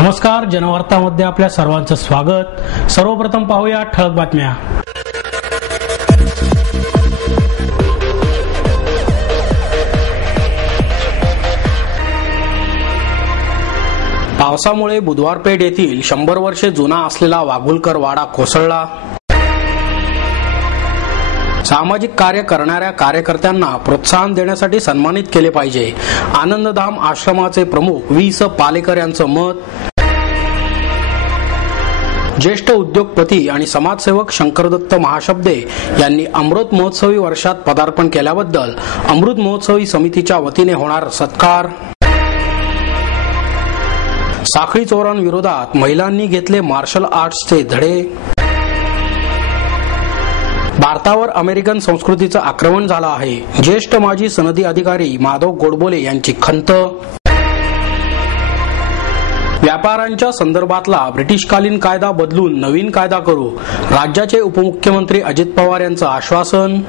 नमस्कार, जनवार्तामध्ये आपल्या सर्वांचं स्वागत। सर्वप्रथम पाहूया ठळक बातम्या। पावसामुळे बुधवारपेठ येथील 100 वर्षे जुना असलेला वाघुलकर वाडा कोसळला। सामाजिक कार्य करणाऱ्या कार्यकर्त्यांना प्रोत्साहन देण्यासाठी सन्मानित केले पाहिजे, आनंदधाम आश्रमाचे प्रमुख वी.स. पालेकर यांचं मत। ज्येष्ठ उद्योगपती आणि समाजसेवक शंकरदत्त महाशब्दे यांनी अमृत महोत्सवी वर्षात पदार्पण केल्याबद्दल अमृत महोत्सवी समितीच्या वतीने होणार सत्कार। साखळी चोरांविरोधात महिलांनी घेतले मार्शल आर्ट्सचे धडे। भारतावर अमेरिकन संस्कृतीचं आक्रमण झालं आहे, ज्येष्ठ माजी सनदी अधिकारी माधव गोडबोले यांची खंत। व्यापाऱ्यांच्या संदर्भातला ब्रिटिशकालीन कायदा बदलून नवीन कायदा करू, राज्याचे उपमुख्यमंत्री अजित पवार यांचं आश्वासन।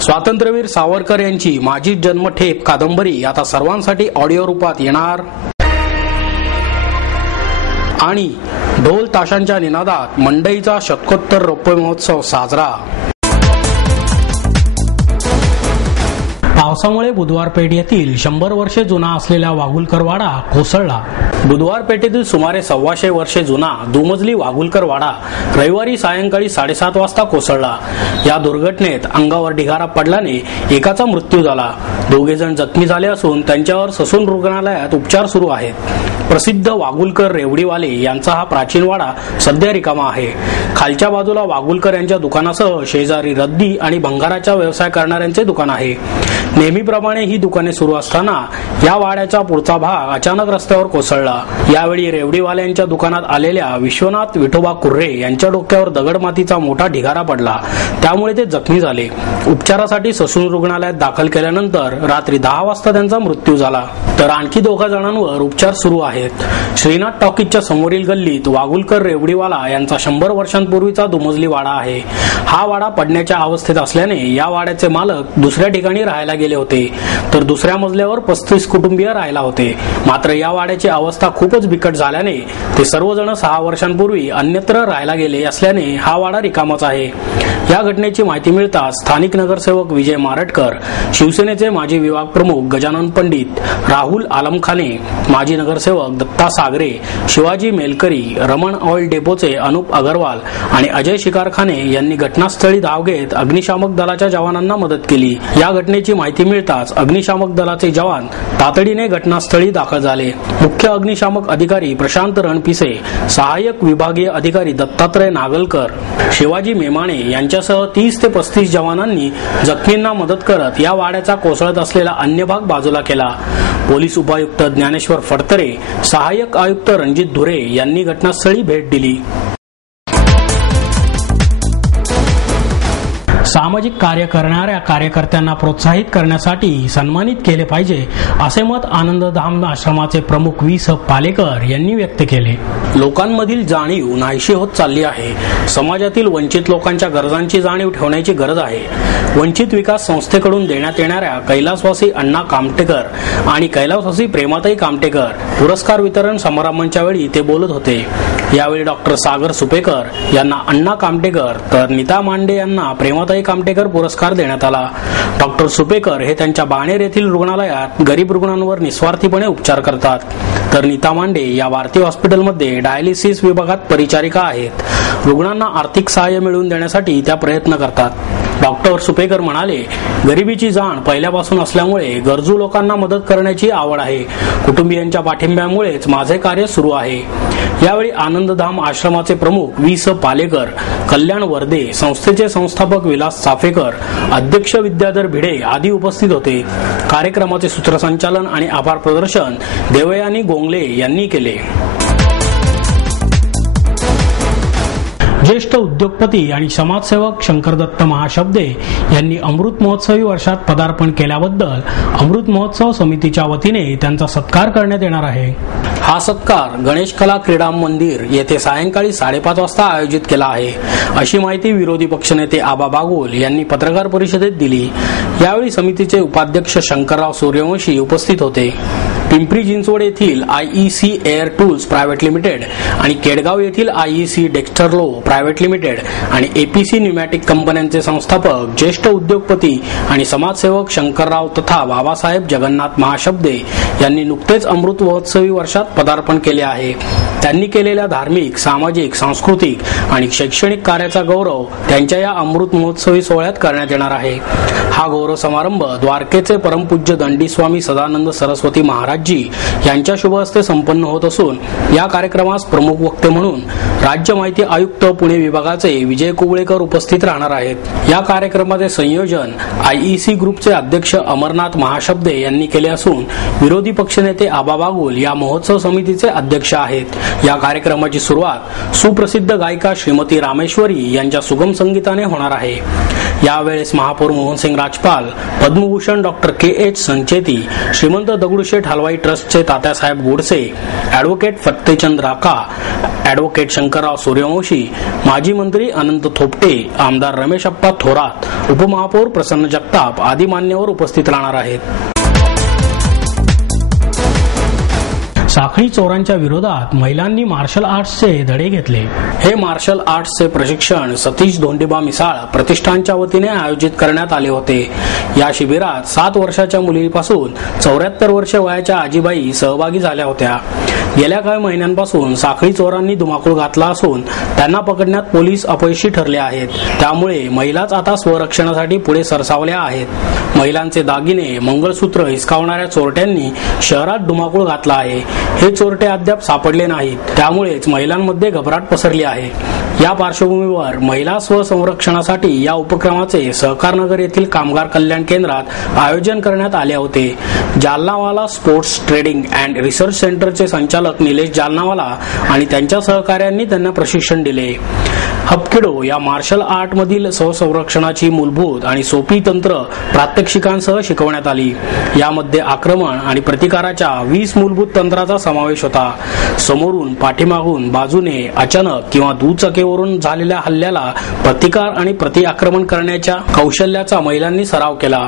स्वातंत्र्यवीर सावरकर यांची माझी जन्मठेप कादंबरी आता सर्वांसाठी ऑडिओ रूपात येणार। आणि ढोल ताशांच्या निनादात मंडईचा शतकोत्तर रौप्य महोत्सव साजरा। पावसामुळे बुधवारपेठ येथील 100 वर्षे जुना असलेला वाघुलकर वाडा कोसळला। बुधवार पेठेतील सुमारे 125 वर्षे जुना दुमजली वाघुलकर वाडा रविवारी सायंकाळी 7:30 वाजता कोसळला। या दुर्घटनेत अंगावर ढिगारा पडल्याने एकाचा मृत्यू झाला, दोघे जण जखमी झाले असून त्यांच्यावर ससून रुग्णालयात उपचार सुरू आहेत। प्रसिद्ध वाघुलकर रेवडीवाले यांचा हा प्राचीन वाडा सध्या रिकामा आहे। खालच्या बाजूला वाघुलकर यांच्या दुकानासह शेजारी रद्दी आणि भंगाराचा व्यवसाय करणाऱ्यांचे दुकान आहे। नेहमीप्रमाणे ही दुकाने सुरू असताना या वाड्याचा पुढचा भाग अचानक रस्त्यावर कोसळला। यावेळी रेवडीवाल्यांच्या दुकानात आलेल्या विश्वनाथ विठोबा कुर्रे यांच्या डोक्यावर दगडमातीचा मोठा ढिगारा पडला, त्यामुळे ते जखमी झाले। उपचारासाठी ससून रुग्णालयात दाखल केल्यानंतर रात्री 10 वाजता त्यांचा मृत्यू झाला, तर आणखी 2 जणांवर उपचार सुरू आहेत। श्रीनाथ टॉकीजच्या समोरील गल्लीत वाघुलकर रेवडीवाला यांचा 100 वर्षांपूर्वीचा दुमजली वाडा आहे। हा वाडा पडण्याच्या अवस्थेत असल्याने या वाड्याचे मालक दुसऱ्या ठिकाणी राहायला गेले होते, तर दुसऱ्या मजल्यावर 35 कुटुंबीय राहायला होते। मात्र या वाड्याची अवस्था खूपच बिकट झाल्याने ते सर्वजण 6 वर्षांपूर्वी अन्यत्र राहायला गेले असल्याने हा वाडा रिकामाच आहे। या घटनेची माहिती मिळताच स्थानिक नगरसेवक विजय मारटकर, शिवसेनेचे माजी विभाग प्रमुख गजानन पंडित, राहुल आलमखाने, माजी नगरसेवक दत्ता सागरे, शिवाजी मेलकरी, रमण ऑइल डेपोचे अनुप अगरवाल आणि अजय शिकारखाने यांनी घटनास्थळी धाव घेत अग्निशामक दलाच्या जवानांना मदत केली। या घटनेची माहिती मिळताच अग्निशामक दलाचे जवान तातडीने घटनास्थळी दाखल झाले। मुख्य अग्निशामक अधिकारी प्रशांत रणपिसे, सहाय्यक विभागीय अधिकारी दत्तात्रय नागलकर, शिवाजी मेमाणे यांच्यासह 30 ते 35 जवानांनी जखमींना मदत करत या वाड्याचा कोसळत असलेला अन्य भाग बाजूला केला। पोलीस उपायुक्त ज्ञानेश्वर फडतरे, सहाय्यक आयुक्त रणजित धुरे यांनी घटनास्थळी भेट दिली। सामाजिक कार्य करणाऱ्या कार्यकर्त्यांना प्रोत्साहित करण्यासाठी सन्मानित केले पाहिजे, असे मत आनंदधाम आश्रमाचे प्रमुख वी.स. पालेकर यांनी व्यक्त केले। लोकांमधील जाणीव नाहीशी होत चालली आहे। समाजातील वंचित लोकांच्या गरजांची जाणीव ठेवण्याची गरज आहे। वंचित विकास संस्थेकडून देण्यात येणाऱ्या कैलासवासी अण्णा कामटेकर आणि कैलासवासी प्रेमाताई कामटेकर पुरस्कार वितरण समारंभाच्या वेळी ते बोलत होते। यावेळी डॉक्टर सागर सुपेकर यांना अण्णा कामटेकर तर नीता मांडे यांना प्रेमाताई कामटेकर पुरस्कार देण्यात आला। डॉक्टर सुपेकर हे त्यांच्या बाणेर येथील रुग्णालयात गरीब रुग्णांवर निस्वार्थीपणे उपचार करतात, तर नीता मांडे या भारती हॉस्पिटलमध्ये डायलिसिस विभागात परिचारिका आहेत। रुग्णांना आर्थिक सहाय्य मिळवून देण्यासाठी त्या प्रयत्न करतात। डॉक्टर सुपेकर म्हणाले, गरिबीची जाण पहिल्यापासून असल्यामुळे गरजू लोकांना मदत करण्याची आवड आहे। कुटुंबियांच्या पाठिंब्यामुळेच माझे कार्य सुरू आहे। यावेळी आनंदधाम आश्रमाचे प्रमुख वी.स. पालेकर, कल्याण वर्दे संस्थेचे संस्थापक विलास चाफेकर, अध्यक्ष विद्याधर भिडे आदी उपस्थित होते। कार्यक्रमाचे सूत्रसंचालन आणि आभार प्रदर्शन देवयानी गोंगले यांनी केले। ज्येष्ठ उद्योगपती आणि समाजसेवक शंकरदत्त महाशब्दे यांनी अमृत महोत्सवी वर्षात पदार्पण केल्याबद्दल अमृत महोत्सव समितीच्या वतीने त्यांचा सत्कार करण्यात येणार आहे। हा सत्कार गणेश कला क्रीडा मंदिर येथे सायंकाळी 5:30 वाजता आयोजित केला आहे, अशी माहिती विरोधी पक्षनेते आबा बागुल यांनी पत्रकार परिषदेत दिली। यावेळी समितीचे उपाध्यक्ष शंकरराव सूर्यवंशी उपस्थित होते। पिंपरी चिंचवड येथील IEC air tools private limited आणि केडगाव येथील IEC डेक्स्टरलो प्रायव्हेट लिमिटेड आणि APC न्यूमॅटिक कंपन्यांचे संस्थापक ज्येष्ठ उद्योगपती आणि समाजसेवक शंकरराव तथा बाबासाहेब जगन्नाथ महाशब्दे यांनी नुकतेच अमृत महोत्सवी वर्षात पदार्पण केले आहे. त्यांनी केलेल्या धार्मिक, सामाजिक, सांस्कृतिक आणि शैक्षणिक कार्याचा गौरव त्यांच्या या अमृत महोत्सवी सोहळ्यात करण्यात येणार आहे. हा गौरव समारंभ द्वारकेचे परमपूज्य दंडी स्वामी सदानंद सरस्वती महाराजजी यांच्या शुभ हस्ते संपन्न होत असून या कार्यक्रमास प्रमुख वक्ते म्हणून राज्य माहिती आयुक्त पुणे विभागाचे विजय कुबळेकर उपस्थित राहणार आहेत. या कार्यक्रमाचे संयोजन IEC ग्रुपचे अध्यक्ष अमरनाथ महाशब्दे यांनी केले असून विरोधी पक्षनेते आबा बागुल या महोत्सव समितीचे अध्यक्ष आहेत. या कार्यक्रमाची सुरुवात सुप्रसिद्ध गायिका श्रीमती रामेश्वरी यांच्या सुगम संगीताने होणार आहे. यावेळेस महापौर मोहनसिंग राजपाल, पद्मभूषण डॉक्टर KH संचेती, श्रीमंत दगडूशेठ हलवाई ट्रस्टचे तात्यासाहेब गोडसे, ॲडव्होकेट फत्तेचंद राका, ॲडव्होकेट शंकरराव सूर्यवंशी, माजी मंत्री अनंत थोपटे, आमदार रमेशप्पा थोरात, उपमहापौर प्रसन्न जगताप आदी मान्यवर उपस्थित राहणार आहेत. साखळी चोरांच्या विरोधात महिलांनी मार्शल आर्ट्सचे धडे घेतले. हे मार्शल आर्ट्सचे प्रशिक्षण सतीश धोंडेबा मिसाळ प्रतिष्ठानच्या वतीने आयोजित करण्यात आले होते. या शिबिरात 7 वर्षाच्या मुलीपासून 74 वर्ष वयाच्या आजीबाई सहभागी झाल्या होत्या. गेल्या काही महिन्यांपासून साखळी चोरांनी धुमाकूळ घातला असून त्यांना पकडण्यात पोलीस अपयशी ठरले आहेत. त्यामुळे महिलाच आता स्वरक्षणासाठी पुढे सरसावल्या आहेत. महिलांचे दागिने, मंगळसूत्र हिसकावणाऱ्या चोरट्यांनी शहरात धुमाकूळ घातला आहे. हे चोरटे अद्याप सापडले नाहीत. त्यामुळेच महिलांमध्ये घबराट पसरली आहे. या पार्श्वभूमीवर महिला स्वसंरक्षणासाठी या उपक्रमाचे सहकारनगर येथील कामगार कल्याण केंद्रात आयोजन करण्यात आले होते. जालनावाला स्पोर्ट्स ट्रेडिंग अँड रिसर्च सेंटरचे संचालक निलेश जालनावाला आणि त्यांच्या सहकाऱ्यांनी त्यांना प्रशिक्षण दिले. हप्किडो या मार्शल आर्ट मधील स्वसंरक्षणाची मूलभूत आणि सोपी तंत्र प्रात्यक्षिकांसह शिकवण्यात आली. यामध्ये आक्रमण आणि प्रतिकाराच्या 20 मूलभूत तंत्राचा समावेश होता. समोरून, पाठीमागून, बाजूने, अचानक किंवा दुचाकीवरून झालेल्या हल्ल्याला प्रतिकार आणि प्रतिआक्रमण करण्याच्या कौशल्याचा महिलांनी सराव केला.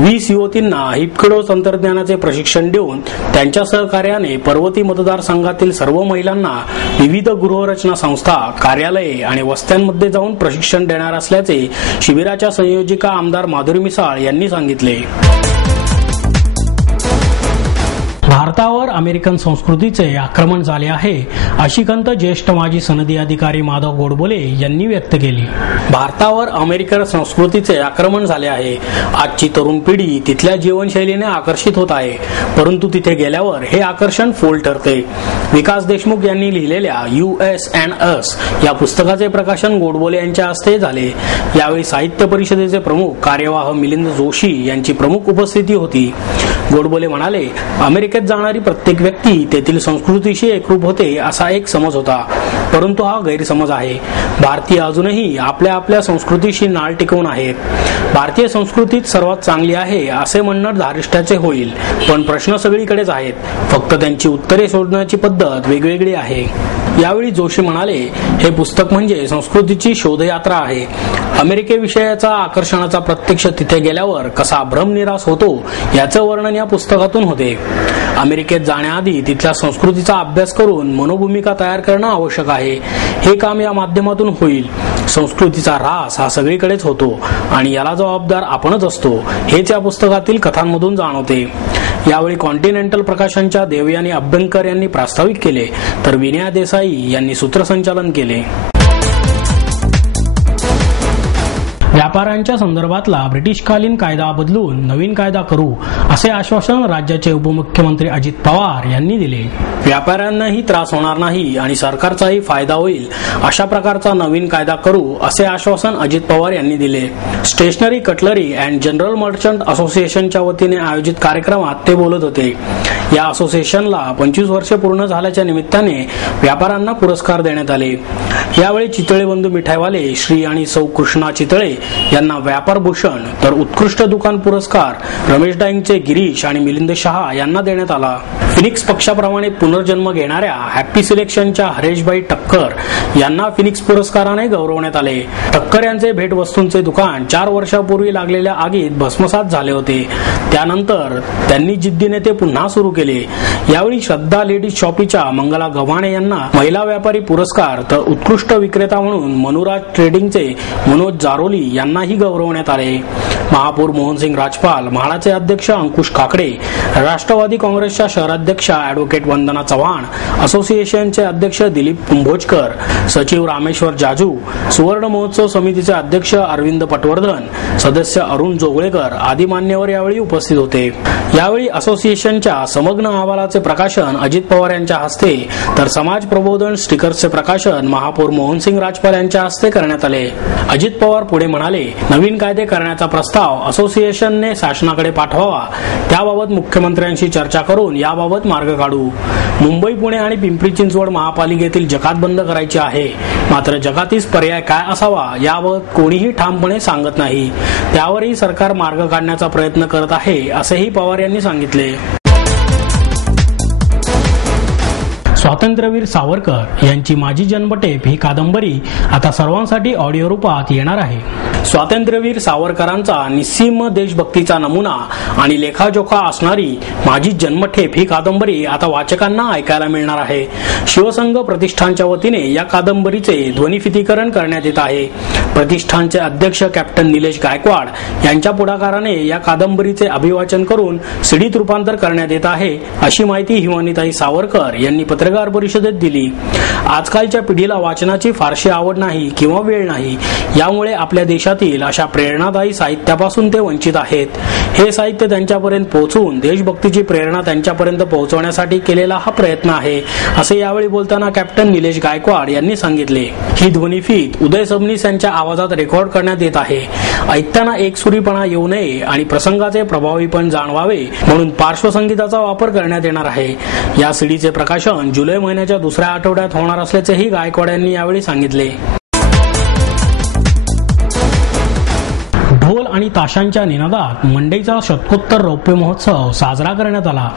20 युवतींना हिप्किडो तंत्रज्ञानाचे प्रशिक्षण देऊन त्यांच्या सहकार्याने पर्वती मतदारसंघातील सर्व महिलांना विविध गृहरचना संस्था, कार्यालये आणि वस्त्यांमध्ये जाऊन प्रशिक्षण देणार असल्याचे शिबिराच्या संयोजिका आमदार माधुरी मिसाळ यांनी सांगितले. भारतावर अमेरिकन संस्कृतीचे आक्रमण झाले आहे अशी खंत ज्येष्ठ माजी सनदी अधिकारी माधव गोडबोले यांनी व्यक्त केली. भारतावर अमेरिकन संस्कृतीचे आक्रमण झाले आहे. आजची तरुण पिढी तिथल्या जीवनशैलीने आकर्षित होत आहे, परंतु तिथे गेल्यावर हे आकर्षण फोल ठरते. विकास देशमुख यांनी लिहिलेल्या US and Us या पुस्तकाचे प्रकाशन गोडबोले यांच्या हस्ते झाले. यावेळी साहित्य परिषदेचे प्रमुख कार्यवाह मिलिंद जोशी यांची प्रमुख उपस्थिती होती. गोडबोले म्हणाले, अमेरिकेत जाणारी प्रत्येक व्यक्ती तेथील संस्कृतीशी एकरूप होते असा एक समज होता, परंतु हा गैरसमज आहे. भारतीय अजूनही आपल्या आपल्या संस्कृतीशी नाळ टिकवून आहेत. भारतीय संस्कृतीत सर्वात चांगली आहे असे म्हणणं धारिष्ट्याचे होईल, पण प्रश्न सगळीकडेच आहेत, फक्त त्यांची उत्तरे शोधण्याची पद्धत वेगवेगळी आहे. यावेळी जोशी म्हणाले, हे पुस्तक म्हणजे संस्कृतीची शोधयात्रा आहे. अमेरिकेविषयीचा आकर्षणाचा प्रत्यक्ष तिथे गेल्यावर कसा भ्रमनिरास होतो याचं वर्णन या पुस्तकातून होते. अमेरिकेत जाण्याआधी तिथल्या संस्कृतीचा अभ्यास करून मनोभूमिका तयार करणं आवश्यक आहे. हे काम या माध्यमातून होईल. संस्कृतीचा ऱ्हास हा सगळीकडेच होतो आणि याला जबाबदार आपणच असतो, हेच या पुस्तकातील कथांमधून जाणवते. यावेळी कॉन्टिनेंटल प्रकाशनच्या देवयानी अभ्यंकर यांनी प्रास्ताविक केले, तर विनया देसाई यांनी सूत्रसंचालन केले. व्यापाऱ्यांच्या संदर्भातला ब्रिटिशकालीन कायदा बदलून नवीन कायदा करू असे आश्वासन राज्याचे उपमुख्यमंत्री अजित पवार यांनी दिले. व्यापाऱ्यांनाही त्रास होणार नाही आणि सरकारचाही फायदा होईल अशा प्रकारचा नवीन कायदा करू असे आश्वासन अजित पवार यांनी दिले. Stationery, cutlery and general merchant असोसिएशनच्या वतीने आयोजित कार्यक्रमात ते बोलत होते. या असोसिएशनला 25 वर्षे पूर्ण झाल्याच्या निमित्ताने व्यापाऱ्यांना पुरस्कार देण्यात आले. यावेळी चितळे बंधू मिठाईवाले श्री आणि सौ कृष्णा चितळे यांना व्यापार भूषण, तर उत्कृष्ट दुकान पुरस्कार रमेश डाईंगचे गिरीश आणि मिलिंद शहा यांना देण्यात आला. फिनिक्स पक्षाप्रमाणे पुनर्जन्म घेणाऱ्या हॅपी सिलेक्शनच्या हरेशभाई ठक्कर यांना फिनिक्स पुरस्काराने गौरवण्यात आले. ठक्कर यांचे भेटवस्तूंचे दुकान 4 वर्षापूर्वी लागलेल्या आगीत भस्मसात झाले होते. त्यानंतर त्यांनी जिद्दीने ते पुन्हा सुरू केले. यावेळी श्रद्धा लेडीज शॉपीच्या मंगला गव्हाणे यांना महिला व्यापारी पुरस्कार तर उत्कृष्ट विक्रेता म्हणून मनुराज ट्रेडिंगचे मनोज जारोली यांनाही गौरवण्यात आले. महापौर मोहनसिंग राजपाल, म्हाडाचे अध्यक्ष अंकुश काकडे, राष्ट्रवादी काँग्रेसच्या शहराध्यक्षा ॲडव्होकेट वंदना चव्हाण, असोसिएशनचे अध्यक्ष दिलीप कुंभोजकर, सचिव रामेश्वर जाजू, सुवर्ण महोत्सव समितीचे अध्यक्ष अरविंद पटवर्धन, सदस्य अरुण जोगळेकर आदी मान्यवर यावेळी उपस्थित होते. यावेळी असोसिएशनच्या समग्र अहवालाचे प्रकाशन अजित पवार यांच्या हस्ते तर समाज प्रबोधन स्टिकर्सचे प्रकाशन महापौर मोहनसिंग राजपाल यांच्या हस्ते करण्यात आले. अजित पवार पुढे म्हणाले, नवीन कायदे करण्याचा प्रस्ताव असोसिएशनने शासनाकडे पाठवावा. त्याबाबत मुख्यमंत्र्यांशी चर्चा करून याबाबत मार्ग काढू. मुंबई, पुणे आणि पिंपरी चिंचवड महापालिकेतील जकात बंद करायची आहे. मात्र जकातीस पर्याय काय असावा याबाबत कोणीही ठामपणे सांगत नाही. त्यावरही सरकार मार्ग काढण्याचा प्रयत्न करत आहे असेही पवार यांनी सांगितले. स्वातंत्र्यवीर सावरकर यांची माझी जन्मटेप ही कादंबरी आता सर्वांसाठी ऑडिओ रूपात येणार आहे. स्वातंत्र्यवीर सावरकरांचा निस्सीम देशभक्तीचा नमुना आणि लेखाजोखा असणारी माझी जन्मठेप ही कादंबरी आता वाचकांना ऐकायला मिळणार आहे. शिवसंघ प्रतिष्ठानच्या वतीने या कादंबरीचे ध्वनिफितीकरण करण्यात येत आहे. प्रतिष्ठानचे अध्यक्ष कॅप्टन निलेश गायकवाड यांच्या पुढाकाराने या कादंबरीचे अभिवाचन करून सीडीत रूपांतर करण्यात येत आहे, अशी माहिती हिमानीताई सावरकर यांनी पत्रकार परिषदेत दिली. आजकालच्या पिढीला वाचनाची फारशी आवड नाही किंवा वेळ नाही. यामुळे आपल्या देशातील अशा प्रेरणादायी साहित्यापासून ते वंचित आहेत. हे साहित्य त्यांच्यापर्यंत पोहोचून देशभक्तीची प्रेरणा त्यांच्यापर्यंत पोहोचवण्यासाठी केलेला हा प्रयत्न आहे, असे यावेळी बोलताना कॅप्टन निलेश गायकवाड यांनी सांगितले. ही ध्वनिफीत उदय सबनीस यांच्या आवाजात रेकॉर्ड करण्यात येत आहे. ऐकताना एकसुरीपणा येऊ नये आणि प्रसंगाचे प्रभावीपण जाणवावे म्हणून पार्श्वसंगीताचा वापर करण्यात येणार आहे. या सीडीचे प्रकाशन जुलै महिन्याच्या दुसऱ्या आठवड्यात होणार असल्याचेही गायकवाड यांनी यावेळी सांगितले. ढोल आणि ताशांच्या निनादात मंडईचा शतकोत्तर रौप्य महोत्सव साजरा करण्यात आला.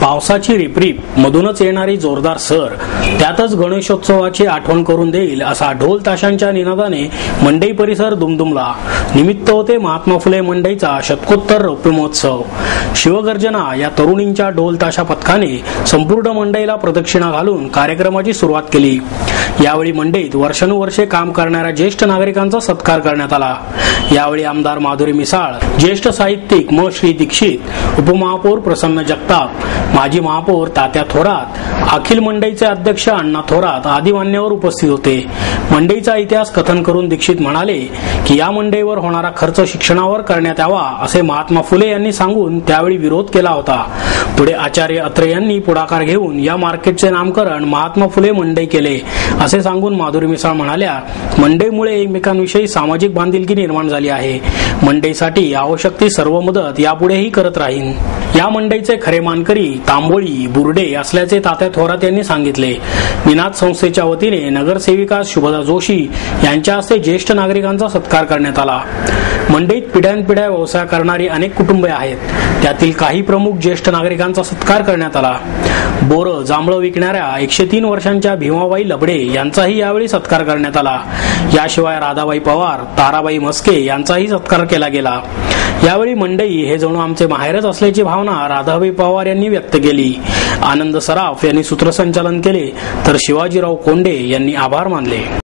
पावसाची रिपरिप, मधूनच येणारी जोरदार सर, त्यातच गणेशोत्सवाची आठवण करून देईल असा ढोल ताशांच्या निनादाने मंडई परिसर दुमदुमला. निमित्त होते महात्मा फुले मंडईचा शतकोत्तर रौप्य महोत्सव. शिवगर्जना या तरुणींच्या ढोल ताशा पथकाने संपूर्ण मंडईला प्रदक्षिणा घालून कार्यक्रमाची सुरुवात केली. यावेळी मंडईत वर्षानुवर्षे काम करणाऱ्या ज्येष्ठ नागरिकांचा सत्कार करण्यात आला. यावेळी आमदार माधुरी मिसाळ, ज्येष्ठ साहित्यिक म. श्री दीक्षित, उपमहापौर प्रसन्न जगताप, माजी महापौर तात्या थोरात, अखिल मंडईचे अध्यक्ष अण्णा थोरात आदी मान्यवर उपस्थित होते. मंडईचा इतिहास कथन करून दीक्षित म्हणाले की या मंडईवर होणारा खर्च शिक्षणावर करण्यात यावा असे महात्मा फुले यांनी सांगून त्यावेळी विरोध केला होता. पुढे आचार्य अत्रे यांनी पुढाकार घेऊन या मार्केटचे नामकरण महात्मा फुले मंडई केले असे सांगून माधुरी मिसाळ म्हणाल्या, मंडईमुळे एकमेकांविषयी सामाजिक बांधिलकी निर्माण झाली आहे. मंडईसाठी आवश्यक ती सर्व मदत यापुढेही करत राहीन. या मंडईचे खरे मानकरी तांबोळी, बुर्डे असल्याचे तात्या थोरात यांनी सांगितले. निनाद संस्थेच्या वतीने नगरसेविका शुभदा जोशी यांच्या हस्ते ज्येष्ठ नागरिकांचा सत्कार करण्यात आला. मंडईत पिढ्यानपिढ्या व्यवसाय करणारी अनेक कुटुंबे आहेत. त्यातील काही प्रमुख ज्येष्ठ नागरिकांचा सत्कार करण्यात आला. बोरं, जांभळं विकणाऱ्या 103 वर्षांच्या भीमाबाई लबडे यांचाही यावेळी सत्कार करण्यात आला. याशिवाय राधाबाई पवार, ताराबाई मस्के यांचाही सत्कार केला गेला. यावेळी मंडई हे जणू आमचे माहेरच असल्याची भावना राधाबाई पवार यांनी व्यक्त केली. आनंद सराफ यांनी सूत्रसंचालन केले तर शिवाजीराव कोंडे यांनी आभार मानले.